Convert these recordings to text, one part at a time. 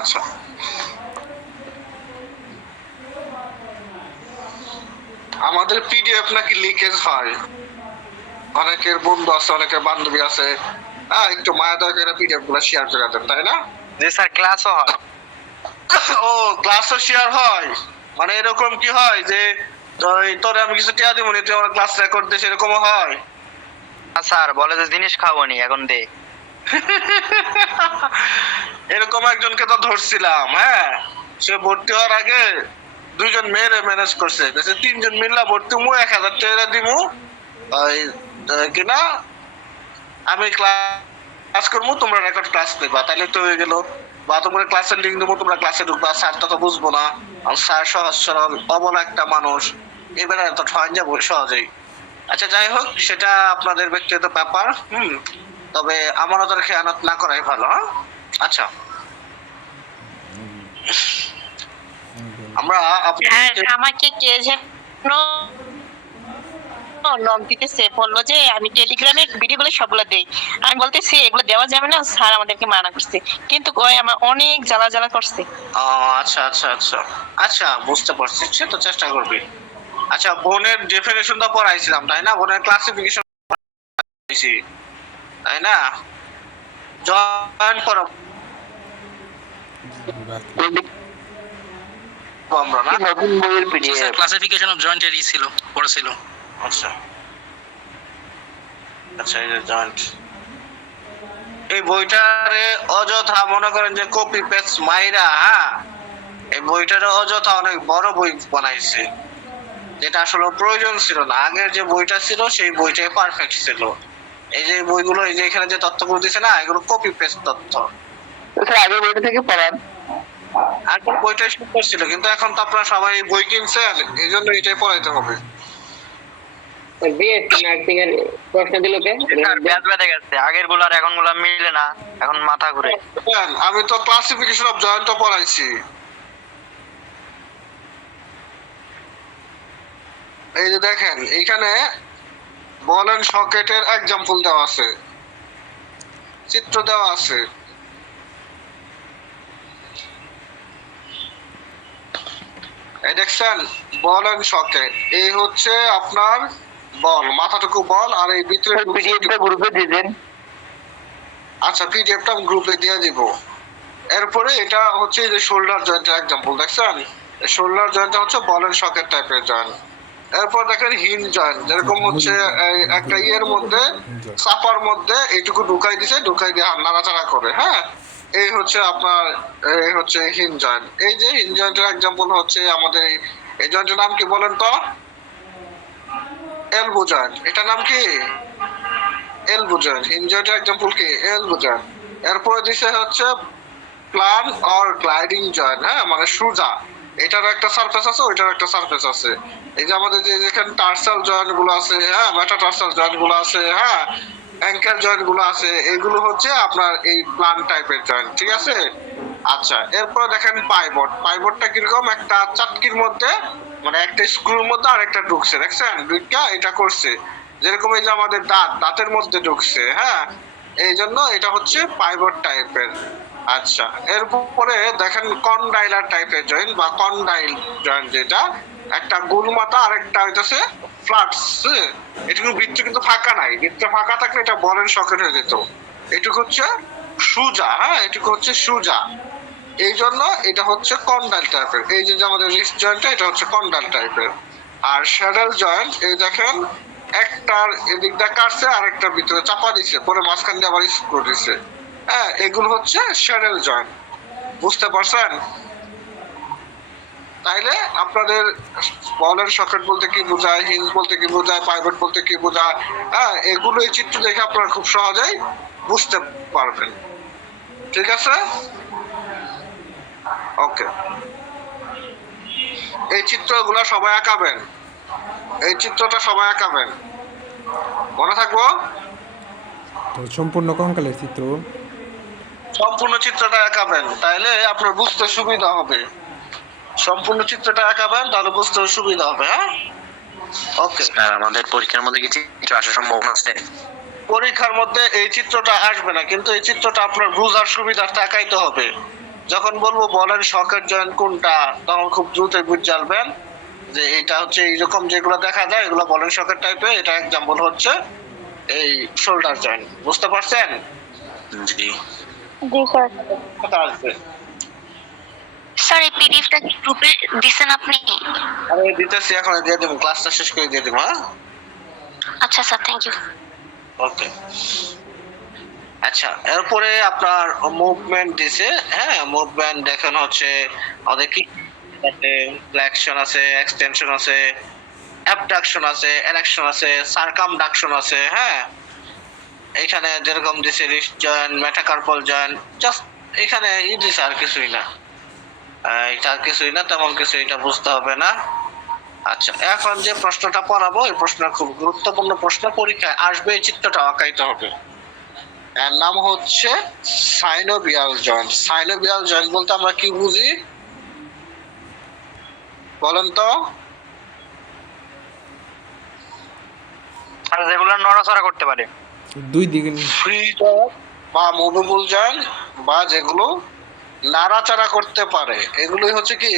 আচ্ছা, আমাদের পিডিএফ নাকি লিকেজ হয়, অনেকের বন্ধু আছে, অনেকের বান্ধবী আছে, একটু মায়া দয়া করে পিডিএফ গুলো শেয়ার করে দেন, তাই না? জি স্যার, ক্লাসও হয়। ও, ক্লাসও শেয়ার হয়? মানে এরকম কি হয় যে তোরে আমি কিছু টিয়া দিব নি, তুই আমার ক্লাস রেকর্ড দিস, এরকমও হয়? স্যার বলে যে জিনিস খাবনি, এখন দে। এরকম একজনকে তো ধরছিলাম, হ্যাঁ, সে ভর্তি হওয়ার আগে দুইজন মেয়েরে ম্যানেজ করছে, তিনজন মিল্লা ভর্তি মু 1,000 টাকা দিমু, ওই কিনা আমি ক্লাস করবো, তোমরা রেকর্ড ক্লাস নেবা, তাহলে তো হয়ে গেল। বা তোমরা ক্লাসের লিঙ্ক দেবো, তোমরা ক্লাসে ঢুকবা, স্যার তো বুঝবো না, স্যার সহজ সরল অবলা একটা মানুষ, এবারে তো ঠন যাবো সহজেই। আচ্ছা, যাই হোক, সেটা আপনাদের ব্যক্তিগত ব্যাপার। তবে আমানতের খেয়ানত না করাই ভালো। হ্যাঁ, আচ্ছা, আমরা আমাকে কে যেন নক দিতেছে, বললো যে আমি টেলিগ্রামে ভিডিওগুলো সবগুলো দেই। আমি বলতেছি এগুলো দেওয়া যাবে না, স্যার আমাদেরকে মানা করছে, কিন্তু ওই আমার অনেক জ্বালা জ্বালা করছে। আচ্ছা আচ্ছা আচ্ছা আচ্ছা, বুঝতে পারছি, সে তো চেষ্টা করবি। আচ্ছা, বোনের ডেফিনেশনটা পড়াইছিলাম, তাই না? বোনের ক্লাসিফিকেশন পড়াইছি, তাই না? জয়েন্ট পড়াবো আমরা না? নতুন বইয়ের পিডিএফ। ক্লাসিফিকেশন অফ জয়েন্ট এরই ছিল, পড়েছিল। আচ্ছা আচ্ছা, এই যে জয়েন্ট, এই বইটারে অযথা মনে করেন যে কপি পেস্ট মাইরা, এই বইটারে অযথা অনেক বড় বই বানাইছে, যেটা আসলে প্রয়োজন ছিল না। আগের যে বইটা ছিল সেই বইটাই পারফেক্ট ছিল। এই যে বইগুলো, এই যে এখানে যে তথ্যগুলো দিছে না, এগুলো কপি পেস্ট তথ্য। আগের বইটা থেকে পড়ান। আগের বইটাই সুন্দর ছিল, কিন্তু এখন তো আপনারা সবাই বই কিনছেন, এই জন্য এটাই পড়াইতে হবে। নার্সিং এর প্রশ্ন দিল কে? ব্যাচ বেঁধে গেছে, আগের গুলো আর এখন গুলো মিলে না, এখন মাথা ঘুরে। আমি তো ক্লাসিফিকেশন অফ জয়েন্ট পড়াইছি। এই যে দেখেন, এইখানে বল এন্ড সকেটের এক্সাম্পল দেওয়া আছে, চিত্র দেওয়া আছে। এই দেখছেন, বল এন্ড সকেট, এই হচ্ছে আপনার বল, মাথাটুকু বল, আর এই ভিতরে পিডিএফটা গ্রুপে দিয়ে দেন। আচ্ছা, পিডিএফটা আমি গ্রুপে দিয়ে দিব। এরপরে এটা হচ্ছে যে শোল্ডার জয়েন্টের এক্সাম্পল, দেখছেন? শোল্ডার জয়েন্টটা হচ্ছে বল এন্ড সকেট টাইপের জয়েন্ট। এরপর দেখেন হিঞ্জ জয়েন্ট, যেরকম হচ্ছে একটা ইয়ের মধ্যে, চাপার মধ্যে এইটুকু ঢুকাই দিছে, ঢুকাই দিয়ে নাড়াচাড়া করে, হ্যাঁ, এই হচ্ছে আপনার, এই হচ্ছে হিঞ্জ জয়েন্ট। এই যে হিঞ্জ জয়েন্টের এক্সাম্পল হচ্ছে আমাদের এই জয়েন্টের নাম কি বলেন তো? Elbow joint. এটার নাম কি? Elbow joint. হিঞ্জ জয়েন্টের এক্সাম্পল কি? Elbow joint. এরপরে দিছে হচ্ছে প্লান অর গ্লাইডিং জয়েন্ট, হ্যাঁ, মানে সোজা, এটার একটা সারফেস আছে, ওইটার একটা সারফেস আছে। এই যে আমাদের যে যেখানে টার্সাল জয়েন্ট গুলো আছে, হ্যাঁ, মেটাটার্সাল জয়েন্ট গুলো আছে, হ্যাঁ, অ্যাঙ্কেল জয়েন্ট গুলো আছে, এগুলো হচ্ছে আপনার এই প্লান টাইপের জয়েন্ট, ঠিক আছে? আচ্ছা, এরপর দেখেন পাইভট। পাইভটটা কিরকম? একটা চাটকির মধ্যে, মানে একটা স্ক্রুর মধ্যে আরেকটা ঢুকছে, দেখছেন? দুইটা এটা করছে, যেরকম এই যে আমাদের দাঁতের মধ্যে ঢুকছে, হ্যাঁ, এই জন্য এটা হচ্ছে পাইভট টাইপের। আচ্ছা, এরপরে দেখেন কন্ডাইলার টাইপের জয়েন্ট বা কন্ডাইল জয়েন্ট, যেটা একটা গোল মাথা আর একটা হইতাছে ফ্ল্যাটস। এটুকু বৃত্ত কিন্তু ফাঁকা নাই, বৃত্ত ফাঁকা থাকলে এটা বলের সকেট হয়ে যেত। এটুকু হচ্ছে সুজা, হ্যাঁ, এটুকু হচ্ছে সুজা, এই জন্য এটা হচ্ছে কন্ডাইল টাইপের। এই যে আমাদের রিস্ট জয়েন্টটা, এটা হচ্ছে কন্ডাইল টাইপের। আর শ্যাডেল জয়েন্ট, এই দেখেন, একটার এদিকটা কাটছে আর একটা ভিতরে চাপা দিছে, পরে মাঝখান দিয়ে আবার স্ক্রু দিছে, হ্যাঁ, এগুলো হচ্ছে শ্যাডেল জয়েন্ট। বুঝতে পারছেন? তাইলে আপনাদের বলের সকেট বলতে কি বোঝায়, হিঞ্জ বলতে কি বোঝায়, পাইভট বলতে কি বোঝায়, হ্যাঁ, এগুলো এই চিত্র দেখে আপনারা খুব সহজেই বুঝতে পারবেন, ঠিক আছে? ওকে, এই চিত্রগুলো সবাই আঁকাবেন, এই চিত্রটা সবাই আঁকাবেন, মনে থাকবো? তো সম্পূর্ণ কঙ্কালের চিত্র, সম্পূর্ণ চিত্রটা আঁকাবেন, তাইলে আপনার বুঝতে সুবিধা হবে। সম্পূর্ণ চিত্রটা আঁকাবেন, তাহলে বুঝতে সুবিধা হবে। হ্যাঁ, ওকে। আমাদের পরীক্ষার মধ্যে কি চিত্র আসার সম্ভাবনা আছে? পরীক্ষার মধ্যে এই চিত্রটা আসবে না, কিন্তু এই চিত্রটা আপনার বুঝার সুবিধার্থে আঁকাইতে হবে। যখন বলবো বলেন শকের জয়েন্ট কোনটা, তখন খুব দ্রুত বুঝে যাবেন যে এটা হচ্ছে এইরকম যেগুলো দেখা যায় এগুলো বলেন শকের টাইপের। এটা এক্সাম্পল হচ্ছে এই শোল্ডার জয়েন্ট। বুঝতে পারছেন? জি। জি স্যার। কথা আসবে। স্যার এই পিডিএফটা গ্রুপে দিছেন আপনি? আরে দিতেছি, এখন দিয়ে দেবো, ক্লাসটা শেষ করে দিয়ে দেবো। হ্যাঁ, আচ্ছা স্যার, থ্যাংক ইউ। ওকে। আচ্ছা, এরপরে আপনার মুভমেন্ট দিছে। হ্যাঁ, মুভমেন্ট দেখেন হচ্ছে আমাদের কি আছে, ফ্লেকশন আছে, এক্সটেনশন আছে, অ্যাবডাকশন আছে, এরেকশন আছে, সার্কামডাকশন আছে। হ্যাঁ, এখানে যেরকম দিছে wrist joint, metacarpal joint, just এখানে দিছে, আর কিছুই না। এটা আর কিছুই না, তেমন কিছু এটা বুঝতে হবে না। আচ্ছা, এখন যে প্রশ্নটা পড়াবো এই প্রশ্নটা খুব গুরুত্বপূর্ণ প্রশ্ন, পরীক্ষায় আসবে, এই চিত্রটা আঁকাইতে হবে। এর নাম হচ্ছে সাইনোভিয়াল জয়েন্ট। সাইনোভিয়াল জয়েন্ট বলতে আমরা কি বুঝি বলেন তো? আর যেগুলো নড়াচড়া করতে পারে। দুই দিকে ফ্রি জয়েন্ট বা মুভেবল জয়েন্ট, বা যেগুলো নাড়াচাড়া করতে পারে, এগুলোই হচ্ছে কি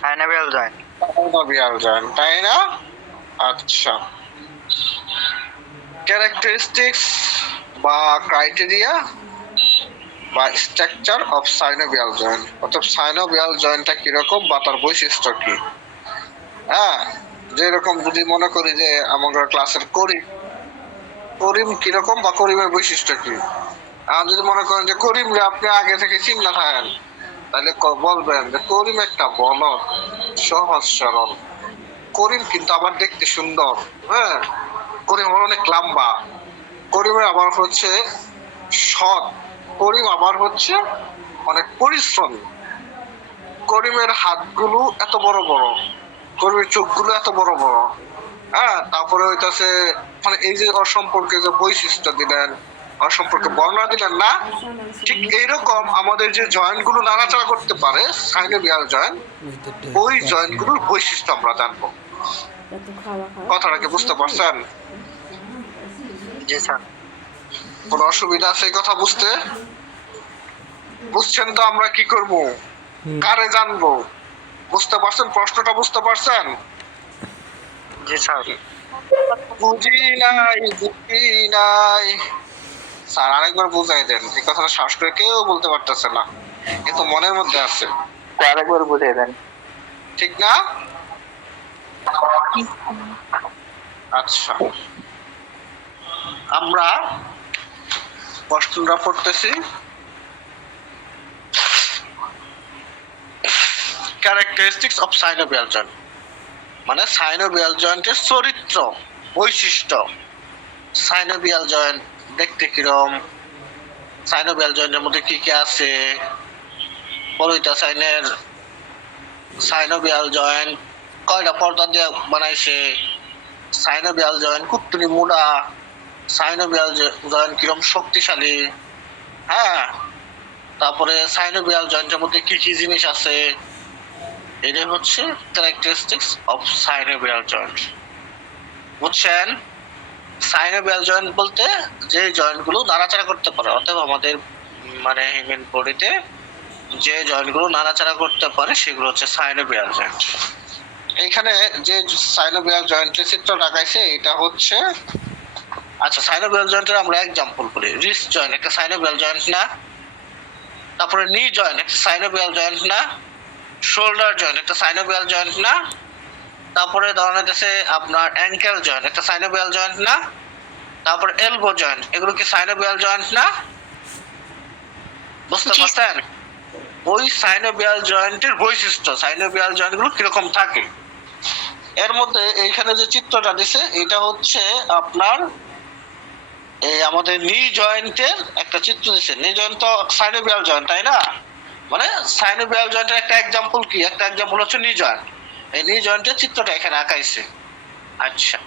সাইনোভিয়াল জয়েন্ট। সাইনোভিয়াল জয়েন্ট, তাই না? আচ্ছা, ক্যারেক্টারিস্টিক্স বা ক্রাইটেরিয়া বা স্ট্রাকচার অফ সাইনোভিয়াল জয়েন্ট, অর্থাৎ সাইনোভিয়াল জয়েন্টটা কিরকম বা তার বৈশিষ্ট্য কি। হ্যাঁ, যেরকম যদি মনে করি যে আমাদের ক্লাসের করিম কিরকম বা করিমের বৈশিষ্ট্য কি, আর যদি মনে করেন যে করিম আপনি আগে থেকে চিন্তা থাকেন, তাহলে বলবেন যে করিম একটা বলদ, সহজ সরল। করিম কিন্তু আবার দেখতে সুন্দর। হ্যাঁ, করিম আবার অনেক লম্বা। করিমের আবার হচ্ছে সৎ। করিম আবার হচ্ছে অনেক পরিশ্রমী। করিমের হাতগুলো এত বড় বড়, করিমের চোখগুলো এত বড় বড়। হ্যাঁ, তারপরে হইতাছে মানে এই যে ওর সম্পর্কে যে বৈশিষ্ট্য দিলেন, ওর সম্পর্কে বর্ণনা দিলেন না, ঠিক এইরকম আমাদের যে জয়েন্ট গুলো নাড়াচাড়া করতে পারে সাইনোভিয়াল জয়েন্ট, ওই জয়েন্ট গুলোর বৈশিষ্ট্য আমরা জানবো। কথাটা কি বুঝতে পারছেন? জি স্যার। কোনো অসুবিধা আছে এই কথা বুঝতে? বুঝছেন তো আমরা কি করব, কারে জানবো? বুঝতে পারছেন? প্রশ্নটা বুঝতে পারছেন? জি স্যার। বুঝি নাই। স্যার আরেকবার বুঝাই দেন, এই কথাটা শ্বাস করে কেউ বলতে পারতেছে না, কিন্তু মনের মধ্যে আছে। আরেকবার বুঝিয়ে দেন। ঠিক না? আচ্ছা, আমরা প্রশ্নটা পড়তেছি। ক্যারেক্টারিস্টিক্স অফ সাইনোভিয়াল জয়েন্ট, মানে সাইনোভিয়াল জয়েন্টের চরিত্র, বৈশিষ্ট্য। সাইনোভিয়াল জয়েন্ট দেখতে কিরম, সাইনোভিয়াল জয়েন্টের মধ্যে কি কি আছে, পলিটা সাইনের সাইনোভিয়াল জয়েন্ট কয়টা পর্দা দিয়ে বানাইছে, সাইনোভিয়াল জয়েন্ট কুত্তুনি মুড়া, সাইনোভিয়াল জয়েন্ট কিরম শক্তিশালী। হ্যাঁ, তারপরে সাইনোভিয়াল জয়েন্টের মধ্যে কি কি জিনিস আছে, এটাই হচ্ছে ক্যারেক্টারিস্টিক্স অফ সাইনোভিয়াল জয়েন্ট। বুঝছেন? সাইনোভিয়াল জয়েন্ট বলতে যে জয়েন্ট গুলো নাড়াচাড়া করতে পারে, অর্থাৎ আমাদের মানে হিউম্যান বডিতে যে জয়েন্ট গুলো নাড়াচাড়া করতে পারে সেগুলো হচ্ছে সাইনোভিয়াল জয়েন্ট। এইখানে যে সাইনোভিয়াল জয়েন্টের চিত্র দেখাইছে এটা হচ্ছে, আচ্ছা সাইনোভিয়াল জয়েন্টের আমরা এক্সাম্পল করি। রিস্ট জয়েন্ট একটা সাইনোভিয়াল জয়েন্ট না? তারপরে নি জয়েন্ট একটা সাইনোভিয়াল জয়েন্ট না? শোল্ডার জয়েন্ট একটা সাইনোভিয়াল জয়েন্ট না? তারপরে ধরেন হচ্ছে আপনার অ্যাঙ্কেল জয়েন্ট একটা সাইনোভিয়াল জয়েন্ট না? তারপর এলবো জয়েন্ট, এগুলো কি সাইনোভিয়াল জয়েন্ট না? বুঝতে পারছেন? ওই সাইনোভিয়াল জয়েন্টের বৈশিষ্ট্য, সাইনোভিয়াল জয়েন্ট গুলো কিরকম থাকে। এর মধ্যে এইখানে যে চিত্রটা দিছে এটা হচ্ছে আপনার এই আমাদের নি জয়েন্টের একটা চিত্র দিছে। নি জয়েন্ট তো সাইনোভিয়াল জয়েন্ট, তাই না? মানে সাইনোভিয়াল জয়েন্টের একটা এক্সাম্পল কি, একটা এক্সাম্পল হচ্ছে নি জয়েন্ট। এই নি জয়েন্টের চিত্রটা এখানে আঁকাইছে। আচ্ছা,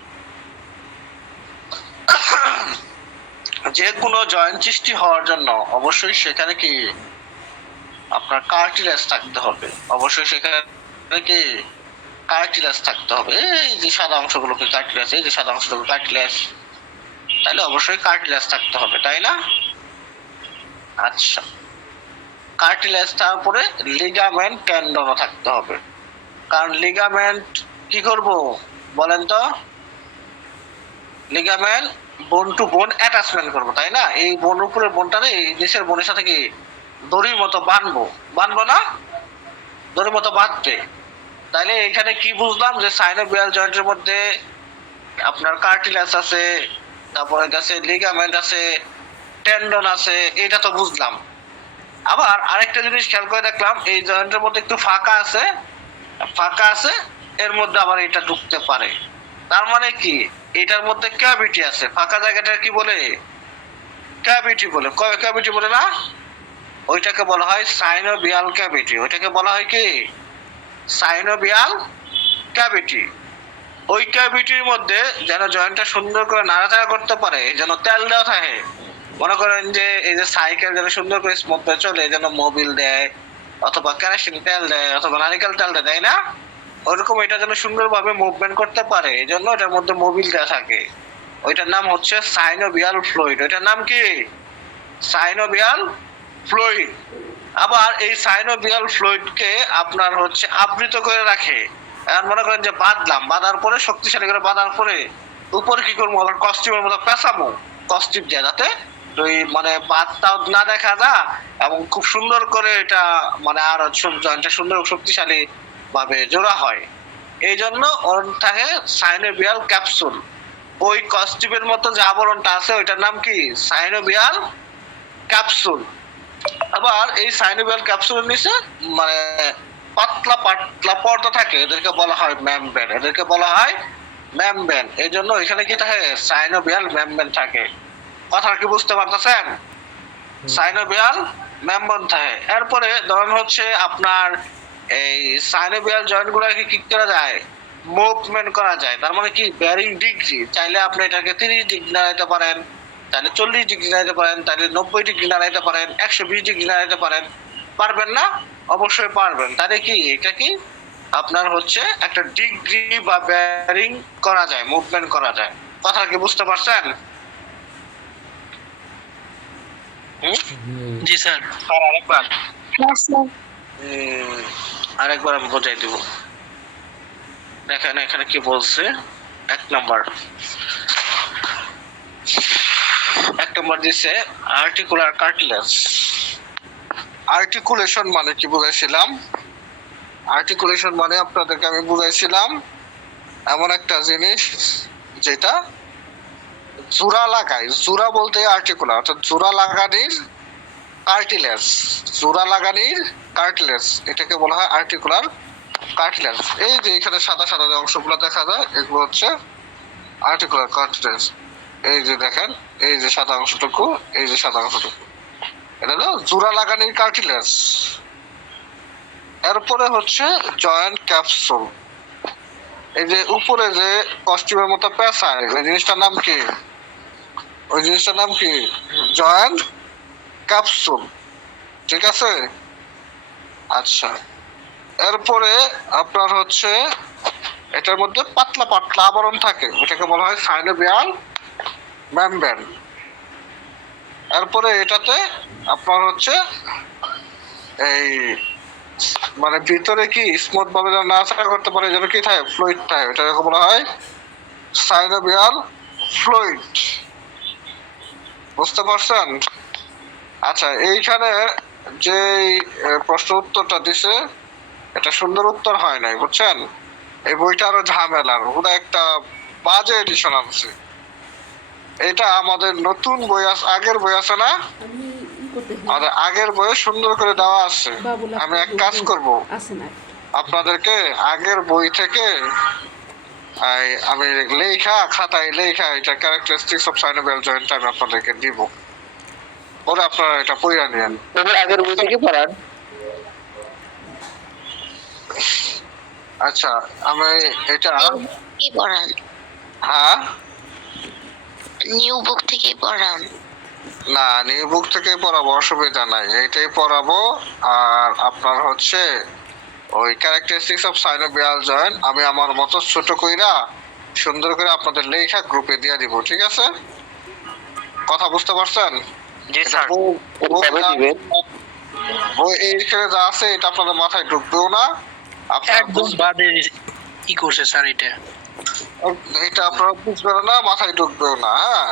যে কোনো জয়েন্ট সৃষ্টি হওয়ার জন্য অবশ্যই সেখানে কি আপনার কার্টিলেজ থাকতে হবে, অবশ্যই সেখানে কি কার্টিলেজ থাকতে হবে। এই যে সাদা অংশগুলোকে কার্টিলেজ, এই যে সাদা অংশগুলো কার্টিলেজ, তাহলে অবশ্যই কার্টিলেজ থাকতে হবে, তাই না? আচ্ছা, কার্টিলেজ, তারপরে লিগামেন্ট টেন্ডনও থাকতে হবে। কারণ লিগামেন্ট কি করব বলেন তো, লিগামেন্ট বোন টু বোন অ্যাটাচমেন্ট করবো, তাই না? এই বোন উপরের বোনটা এই নিচের বোনের সাথে কি দড়ির মতো বানবো না, দড়ির মতো বাঁধবে। তাইলে এখানে কি বুঝলাম যে সাইনোভিয়াল জয়েন্টের মধ্যে আপনার কার্টিলেজ আছে, তারপরে কাছে লিগামেন্ট আছে, টেন্ডন আছে, এটা তো বুঝলাম। আবার আরেকটা জিনিস খেয়াল করে দেখলাম, এই জয়েন্টের মধ্যে একটু ফাঁকা আছে, এর মধ্যে আবার এটা ঢুকতে পারে। তার মানে কি এটার মধ্যে ক্যাভিটি আছে, ফাঁকা জায়গাটা কি বলে, ক্যাভিটি বলে। ক্যাভিটি বলে না, ওইটাকে বলা হয় সাইনোভিয়াল ক্যাভিটি। ওইটাকে বলা হয় কি সাইনোভিয়াল ক্যাভিটি। ওই ক্যাভিটির মধ্যে যেন জয়েন্টটা সুন্দর করে নাড়াচাড়া করতে পারে, যেন তেল দেওয়া থাকে। মনে করেন যে এই যে সাইকেল যেন সুন্দর করে স্মুথ করে চলে, যেন মোবিল দেয় অথবা কেরোসিন তেল দেয় অথবা নারিকেল তেল দেয় না, ওরকম এটা যেন সুন্দরভাবে মুভমেন্ট করতে পারে, এই জন্য এটার মধ্যে মোবিল দেওয়া থাকে। ওইটার নাম হচ্ছে সাইনোভিয়াল ফ্লুইড। ওইটার নাম কি সাইনোভিয়াল ফ্লুইড। আবার এই সাইনোভিয়াল ফ্লুইডকে আপনার হচ্ছে আবৃত করে রাখে। এখন মনে করেন যে বাঁধার পরে শক্তিশালী করে বাঁধার পরে উপরে কি করবো, আবার কস্টিউমের মতো পেঁচাবো, কস্টিউম দিয়ে, যাতে ওই মানে বাদটাও না দেখা যায় এবং খুব সুন্দর করে এটা মানে আর জয়েন্টটা সুন্দর শক্তিশালী ভাবে জোড়া হয়। এই জন্য ওর থাকে সাইনোভিয়াল ক্যাপসুল। ওই কস্টিউমের মতো যে আবরণটা আছে ওইটার নাম কি সাইনোভিয়াল ক্যাপসুল। আবার এই সাইনোভিয়াল ক্যাপসুলের নিচে মানে পাতলা পাতলা পর্দা থাকে, এদেরকে বলা হয় মেমব্রেন। এই জন্য এখানে কি থাকে সাইনোভিয়াল মেমব্রেন থাকে। কথা কি বুঝতে পারতেছেন? সাইনোভিয়াল মেমব্রেন থাকে। এরপরে ধরেন হচ্ছে আপনার এই সাইনোভিয়াল জয়েন্ট গুলাকে কি করা যায়, মুভমেন্ট করা যায়। তার মানে কি বেয়ারিং ডিগ্রি, চাইলে আপনি এটাকে 30 ডিগ্রি নাড়াইতে পারেন, তাহলে 40 ডিগ্রি নাড়াইতে পারেন, তাহলে 90 ডিগ্রি নাড়াইতে পারেন, 120 ডিগ্রি নাড়াইতে পারেন। পারবেন না? অবশ্যই পারবেন। তাহলে কি এটা কি আপনার হচ্ছে একটা ডিগ্রি বা বেয়ারিং করা যায়, মুভমেন্ট করা যায়। কথা কি বুঝতে পারছেন? জি স্যার। আরেকবার আমি বোঝাই দিব। দেখেন এখানে কি বলছে, এক নম্বর দিছে আর্টিকুলার কার্টিলেজ। আর্টিকুলেশন মানে কি বুঝাইছিলাম? আর্টিকুলেশন মানে আপনাদেরকে আমি বুঝাইছিলাম এমন একটা জিনিস যেটা জোড়া লাগায়, জোড়া বলতে আর্টিকুলার, অর্থাৎ জোড়া লাগানির কার্টিলেজ, এটাকে বলা হয় আর্টিকুলার কার্টিলেজ। এই যে এখানে সাদা সাদা যে অংশগুলো দেখা যায় এগুলো হচ্ছে আর্টিকুলার কার্টিলেজ। এই যে দেখেন, এই যে সাদা অংশটুকু, এই যে সাদা অংশটুকু, এটা হলো জোড়া লাগানির কার্টিলেজ। এরপরে হচ্ছে জয়েন্ট ক্যাপসুল। এই যে উপরে যে কস্টিউমের মতো পেঁচায় ওই জিনিসটার নাম কি, জয়েন্ট ক্যাপসুল। ঠিক আছে? আচ্ছা, এরপরে আপনার হচ্ছে এটার মধ্যে পাতলা পাতলা আবরণ থাকে, এটাকে বলা হয় সাইনোভিয়াল মেমব্রেন। এরপরে এটাতে আপনার হচ্ছে এই মানে ভিতরে কি স্মুথ ভাবে যেন নাড়াচাড়া করতে পারে, যেন কি থাকে ফ্লুইড থাকে, এটাকে বলা হয় সাইনোভিয়াল ফ্লুইড। বুঝতে পারছেন? আচ্ছা, এইখানে যে প্রশ্ন উত্তরটা দিছে এটা সুন্দর উত্তর হয় নাই, বুঝছেন? এই বইটা আরো ঝামেলার, ওরা একটা বাজে এডিশন আনছে। এটা আমাদের নতুন বই আছে, আগের বই আছে না, আর আগের বইয়ে সুন্দর করে দেওয়া আছে। আমি এক কাজ করব, আপনাদেরকে আগের বই থেকে আমি খাতায় লেখা এটা ক্যারেক্টারিস্টিক্স অফ সাইনোভিয়াল জয়েন্ট আমি আপনাদেরকে দিব, পরে আপনারা এটা পড়ে নিয়েন। আগের বই থেকে পড়ান। আচ্ছা, আমি এটা কি পড়ান? হ্যাঁ, নিউ বুক থেকে পড়ান? না, নিউ বুক থেকে পড়াবো, অসুবিধা নাই, এইটাই পড়াবো। আর আপনার হচ্ছে ওই ক্যারেক্টারিস্টিক্স অফ সাইনোভিয়াল জয়েন্ট আমি আমার মতো ছোট কইরা সুন্দর করে আপনাদের লেখা গ্রুপে দিয়ে দিব। ঠিক আছে? কথা বুঝতে পারছেন? জি স্যার। ওই এইখানে যা আছে এটা আপনাদের মাথায় ঢুকবেও না, আপনারা একদম বাদে কি করছে স্যার এটা? এটা আপনারা বুঝবেন না, মাথায় ঢুকবেও না। হ্যাঁ,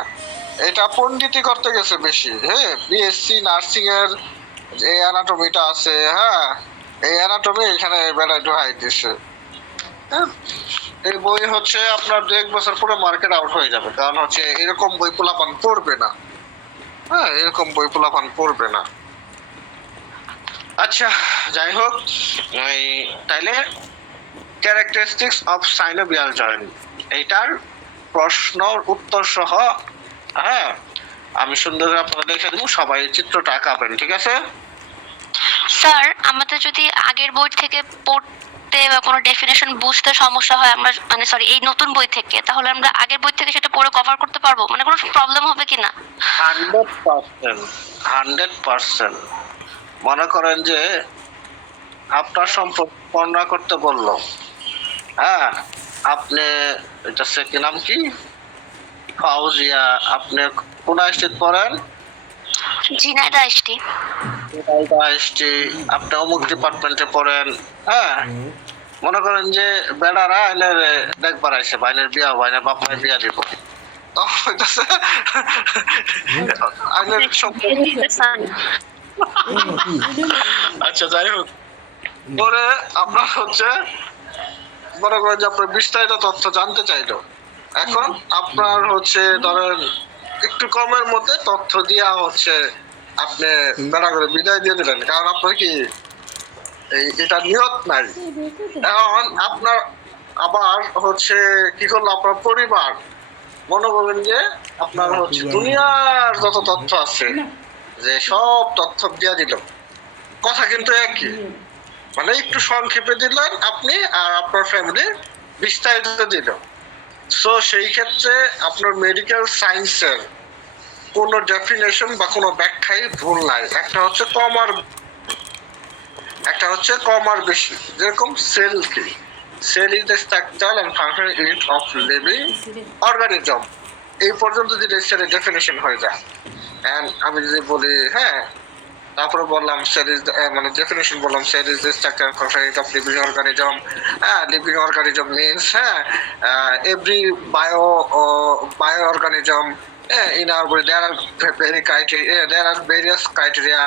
এটা পণ্ডিতি করতে গেছে বেশি। হ্যাঁ, বিএসসি নার্সিং এর যে অ্যানাটমিটা আছে, হ্যাঁ, এই অ্যানাটমি এখানে বেড়ায় ঢুকাই দিছে। হ্যাঁ, এই বই হচ্ছে আপনার 1 বছর পরে মার্কেট আউট হয়ে যাবে, কারণ হচ্ছে এরকম বই পোলাপান পড়বে না। হ্যাঁ, এরকম বই পোলাপান পড়বে না। আচ্ছা, যাই হোক, ওই তাইলে ক্যারেক্টারিস্টিক্স অফ সাইনোবিয়াল জয়েন্ট এইটার প্রশ্ন উত্তর সহ, হ্যাঁ, আমি সুন্দর করে আপনাদের লিখে দেবো, সবাই চিত্রটা আঁকাবেন, ঠিক আছে? স্যার আমাদের যদি আগের বই থেকে পড়তে বা কোনো ডেফিনেশন বুঝতে সমস্যা হয়, আমরা মানে সরি এই নতুন বই থেকে, তাহলে আমরা আগের বই থেকে সেটা পড়ে কভার করতে পারবো? মানে কোনো প্রবলেম হবে কিনা? 100%। মনে করেন যে আপনার সম্পর্ক বর্ণনা করতে বললো, হ্যাঁ, আপনি এটা কি নাম কি, ফাউজিয়া, আপনি কোন স্টেট পড়েন? ঝিনাইদহ এসটি। আপনি অমুক ডিপার্টমেন্টে পড়েন। হ্যাঁ, মনে করেন যে বেড়ারা আইনের দেখবার আইসে, বাইনের বিয়া, বাইনের বাপ মায়ের বিয়া দিব, তো হইতাছে আইনের আচ্ছা, যাই হোক, পরে আপনার হচ্ছে মনে করেন যে আপনার বিস্তারিত তথ্য জানতে চাইলো। এখন আপনার হচ্ছে ধরেন একটু কমের মধ্যে তথ্য দিয়া হচ্ছে আপনি বেড়া করে বিদায় দিয়ে দিলেন, কারণ আপনার কি এটা নিয়ত নাই। এখন আপনার আবার হচ্ছে কি করলো, আপনার পরিবার মনে করবেন যে আপনার হচ্ছে দুনিয়ার যত তথ্য আছে যে সব তথ্য দিয়া দিল, কথা কিন্তু একই, মানে একটু সংক্ষেপে দিলেন আপনি আর আপনার ফ্যামিলি বিস্তারিত দিল। সো সেই ক্ষেত্রে আপনার মেডিকেল সায়েন্সের কোনো ডেফিনেশন বা কোনো ব্যাখ্যাই ভুল নাই। একটা হচ্ছে কম আর বেশি। যেরকম সেল কি, cell is the structure and functional unit of living organism, এই পর্যন্ত যদি সেলের ডেফিনেশন হয়ে যায়। এন্ড আমি যদি বলি, হ্যাঁ, তারপরে বললাম সেল ইজ মানে ডেফিনেশন বললাম, cell is the structure and functional unit of living organism. হ্যাঁ, লিভিং অর্গানিজম মিনস, হ্যাঁ, every bio organism in our body there are various criteria,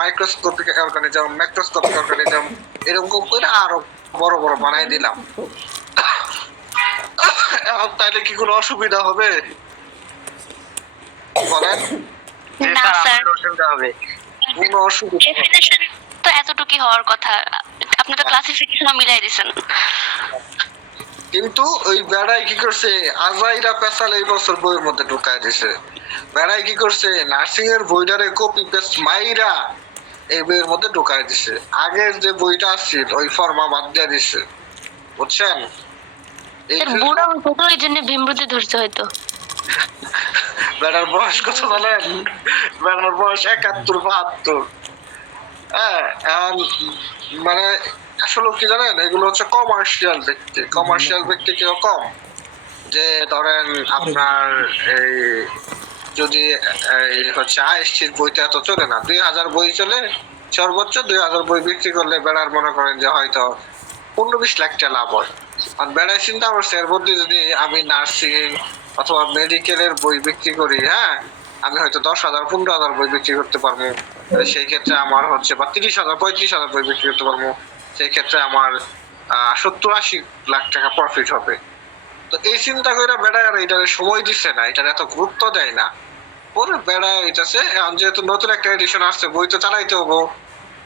microscopic organism, macroscopic organism, এরকম করে আরো বড় বড় বানাই দিলাম। এখন তাইলে কি কোনো অসুবিধা হবে বলেন? না স্যার, অসুবিধা হবে? কোনো অসুবিধা হবে না। ডেফিনেশন তো এতটুকুই হওয়ার কথা, আপনি তো ক্লাসিফিকেশন মিলাই দিয়েছেন। কিন্তু ওই বেড়াই কি করছে, আজাইরা পেশাল এই বছর বইয়ের মধ্যে ঢুকায় দিছে। বেড়াই কি করছে, নার্সিং এর বইটারে কপি পেস্ট মাইরা এই বইয়ের মধ্যে ঢুকায় দিছে। আগের যে বইটা ছিল ওই ফর্মা বাদ দিয়ে দিছে, বুঝছেন? বুড়ো হতো এই জন্য বিমরুতি ধরছে হয়তো। বেড়ার বয়স কত বলেন? বেড়ার বয়স 71-72। হ্যাঁ, মানে আসলে কি জানেন, এগুলো হচ্ছে কমার্শিয়াল ব্যক্তি কিরকম, যে ধরেন আপনার এই যদি এই হচ্ছে আইএসটির বইটা এত চলে না, 2000 বই চলে, সর্বোচ্চ 2000 বই বিক্রি করলে বেড়ার মনে করেন যে হয়তো 15-20 লাখ টাকা লাভ হয়। আর বেড়ায় চিন্তা করছে এর মধ্যে যদি আমি নার্সিং অথবা মেডিকেলের বই বিক্রি করি, হ্যাঁ, আমি হয়তো 10,000-15,000 বই বিক্রি করতে পারবো। সেই ক্ষেত্রে আমার হচ্ছে বা 30,000-35,000 বই বিক্রি করতে পারবো। সেই ক্ষেত্রে আমার 70-80 লাখ টাকা প্রফিট হবে। তো এই চিন্তা করে বেড়ায় আর এটার সময় দিচ্ছে না, এটার এত গুরুত্ব দেয় না। পরে বেড়ায় এটাছে যেহেতু নতুন একটা এডিশন আসছে, বই তো চালাইতে হবো,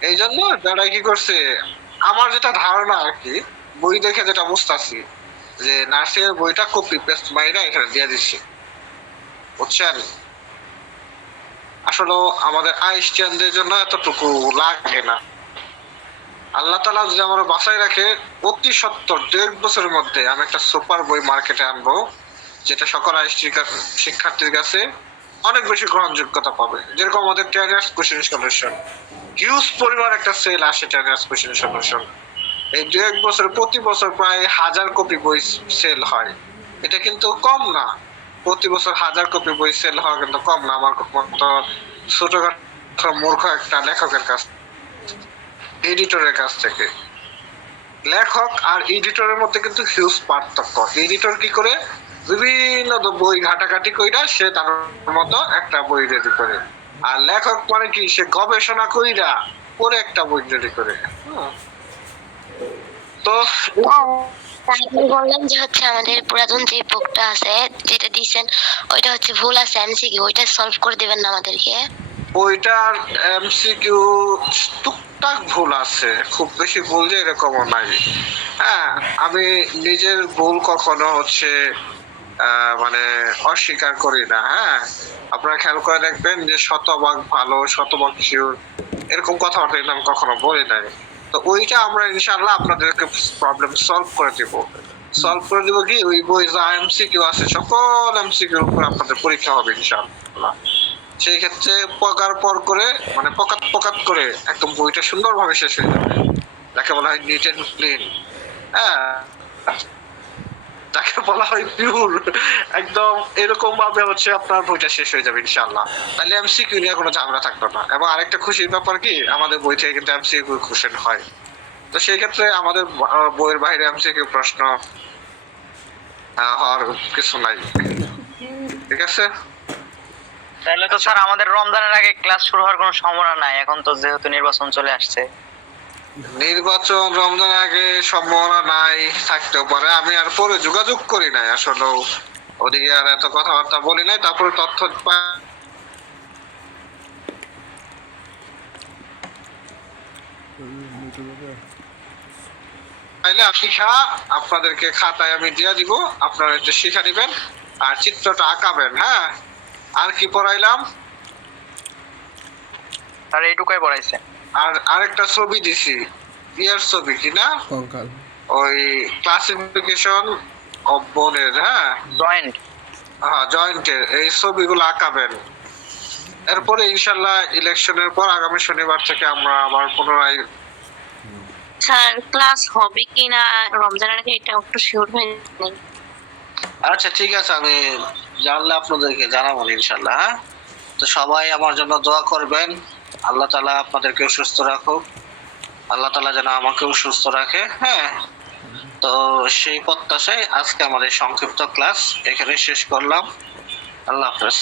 এই জন্য বেড়ায় কি করছে, আমার যেটা ধারণা আর কি, বই দেখে যেটা বুঝতেছি যে নার্সিং এর বইটা কপি পেস্ট মাইরা এখানে দিয়ে দিচ্ছে, বুঝছেন? আসলে আমাদের আইস্টিয়ানদের জন্য এতটুকু লাগে না। আল্লাহ তাআলা যদি আমার বাঁচাই রাখে, অতি সত্তর 1.5 বছরের মধ্যে আমি একটা সুপার বই মার্কেটে আনবো, যেটা সকল শিক্ষার্থীর কাছে অনেক বেশি গ্রহণযোগ্যতা পাবে। যেরকম আমাদের 10 ইয়ার্স কোশ্চেন সলিউশন, হিউজ পরিমাণ একটা সেল আসে 10 ইয়ার্স কোশ্চেন সলিউশন। এই 2-1 বছর প্রতি বছর প্রায় 1000 কপি বই সেল হয়। এটা কিন্তু কম না, প্রতি বছর 1000 কপি বই সেল হওয়া কিন্তু কম না আমার মতো ছোটখাটো মূর্খ একটা লেখকের কাছে। এডিটরের কাছ থেকে। লেখক আর এডিটরের মধ্যে কিন্তু হিউজ পার্থক্য। এডিটর কি করে, বিভিন্ন বই ঘাটাঘাটি কইরা সে তার মতো একটা বই রেডি করে, আর লেখক মানে কি, সে গবেষণা কইরা পরে একটা বই রেডি করে। তো আপনি বললেন যে হচ্ছে আমাদের পুরাতন যে বুকটা আছে যেটা দিয়েছেন ওইটা হচ্ছে ভুল আছে এমসিকিউ, ওইটা সলভ করে দিবেন না আমাদেরকে? ওইটার এমসিকিউ টুকটাক ভুল আছে, খুব বেশি ভুল যে এরকমও নাই। হ্যাঁ, আমি নিজের ভুল কখনো হচ্ছে মানে অস্বীকার করি না। হ্যাঁ, আপনারা খেয়াল করে দেখবেন যে শতভাগ ভালো শতভাগ শিওর এরকম কথাবার্তা কিন্তু আমি কখনো বলি নাই। তো ওইটা আমরা ইনশাআল্লাহ আপনাদেরকে প্রবলেম সলভ করে দিব। কি, ওই বই যা এমসিকিউ আছে সকল এমসিকিউর উপর আপনাদের পরীক্ষা হবে ইনশাআল্লাহ। সেই ক্ষেত্রে পকার পর করে, মানে পকাত করে একদম বইটা সুন্দরভাবে শেষ হয়ে যাবে, যাকে বলা হয় নিট এন্ড ক্লিন। হ্যাঁ, যাকে বলা হয় পিওর, একদম এরকম ভাবে হচ্ছে আপনার বইটা শেষ হয়ে যাবে ইনশাআল্লাহ। তাহলে এমসিকিউ নিয়ে কোনো ঝামেলা থাকতো না। এবং আরেকটা খুশির ব্যাপার কি, আমাদের বই থেকে কিন্তু এমসিকিউ কোশ্চেন হয়। তো সেই ক্ষেত্রে আমাদের বইয়ের বাইরে এমসিকিউ প্রশ্ন হওয়ার কিছু নাই। ঠিক আছে? তাহলে তো স্যার আমাদের রমজানের আগে ক্লাস শুরু হওয়ার কোনো সম্ভাবনা নাই, এখন তো যেহেতু নির্বাচন চলে আসছে। নির্বাচন রমজানের আগে সম্ভাবনা নাই, থাকতেও পারে। আমি আর পরে যোগাযোগ করি নাই আসলে, ওদিকে আর এত কথাবার্তা বলি নাই। তারপরে তথ্য পাইলে আপনাদেরকে খাতায় আমি দিয়ে দিব, আপনারা একটু শিখা দিবেন আর চিত্রটা আঁকাবেন। হ্যাঁ, আর কি পড়াইলাম? স্যার এইটুকুই পড়াইছে। আর আরেকটা ছবি দিছি, বিয়ের ছবি কি না, কঙ্কাল। ওই ক্লাসিফিকেশন অফ বোনের। হ্যাঁ, জয়েন্ট। হ্যাঁ, জয়েন্টের এই ছবিগুলো আঁকাবেন। এরপরে ইনশাল্লাহ ইলেকশনের পর আগামী শনিবার থেকে আমরা আবার পুনরায়। স্যার ক্লাস হবে কিনা রমজানের আগে এটা একটু শিওর হয়ে নেই। আচ্ছা ঠিক আছে, আমি জানলে আপনাদেরকে জানাবো ইনশাল্লাহ। হ্যাঁ, তো সবাই আমার জন্য দোয়া করবেন, আল্লাহ তাআলা আপনাদেরকেও সুস্থ রাখুক, আল্লাহ তাআলা যেন আমাকেও সুস্থ রাখে। হ্যাঁ, তো সেই প্রত্যাশায় আজকে আমাদের সংক্ষিপ্ত ক্লাস এখানে শেষ করলাম। আল্লাহ হাফেজ।